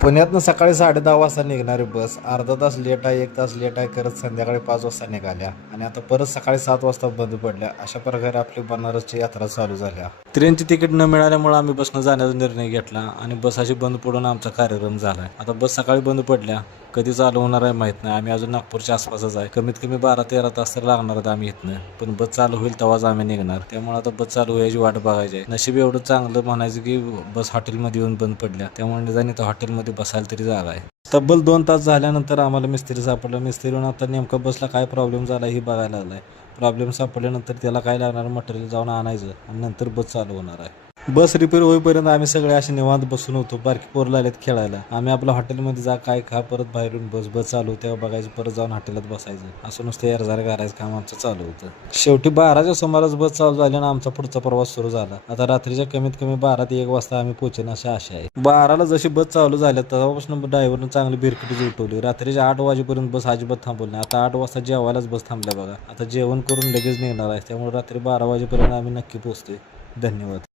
पुण्यातनं सकाळी 10:30 वाजता निघणारी बस अर्धा तास लेट आहे, 1 तास लेट आहे करत संध्याकाळी 5 वाजता निघाल्या आणि आता परत सकाळी 7 वाजता बंद पडल्या. अशा प्रकारे आपली बनारसची यात्रा चालू झाल्या. ट्रेनची तिकीट न मिळाल्यामुळे आम्ही बसनं जाण्याचा निर्णय घेतला आणि बस अशी बंद पडून आमचा कार्यक्रम झाला. आता बस सकाळी बंद पडल्या, कधी चालू होणार आहे माहीत नाही. आम्ही अजून नागपूरच्या आसपासच आहे. कमीत कमी 12-13 तास तर लागणार आहेत आम्ही इथनं. पण बस चालू होईल तेव्हाच आम्ही निघणार. त्यामुळे आता बस चालू व्हायची वाट बघायची आहे. नशीब एवढं चांगलं म्हणायचं की बस हॉटेलमध्ये येऊन बंद पडल्या. त्यामुळे निदान इथं हॉटेलमध्ये बसायला तरी जागा आहे. तब्बल 2 तास झाल्यानंतर आम्हाला मिस्त्री सापडला. मिस्त्रीहून आता नेमका बसला काय प्रॉब्लेम झाला हे बघायला लागलाय. प्रॉब्लेम सापडल्यानंतर त्याला काय लागणार मटेरियल जाऊन आणायचं आणि नंतर बस चालू होणार आहे. बस रिपेअर होईपर्यंत आम्ही सगळे असे निवांत बसून होतो. बारकी पोरं लागलेत खेळायला. आम्ही आपल्या हॉटेलमध्ये जा काय खा, परत बाहेरून बस चालू तेव्हा बघायचं, परत जाऊन हॉटेलात बसायचं. असं नुसतं एरझार करायचं काम आमचं चालू होतं. शेवटी 12च्या सुमारास बस चालू झाली आणि आमचा पुढचा प्रवास सुरू झाला. आता रात्रीच्या कमीत कमी 12 ते 1 वाजता आम्ही पोहोचेन अशी आशा आहे. 12ला जशी बस चालू झाल्या तेव्हापासून ड्रायव्हरनं चांगली बिरकिटीच उठवली. रात्रीच्या 8 वाजेपर्यंत बस अजिबात थांबवली नाही. आता 8 वाजता जेवायलाच बस थांबल्या बघा. आता जेवण करून लगेच निघणार आहे. त्यामुळे रात्री 12 वाजेपर्यंत आम्ही नक्की पोहोचतोय. धन्यवाद.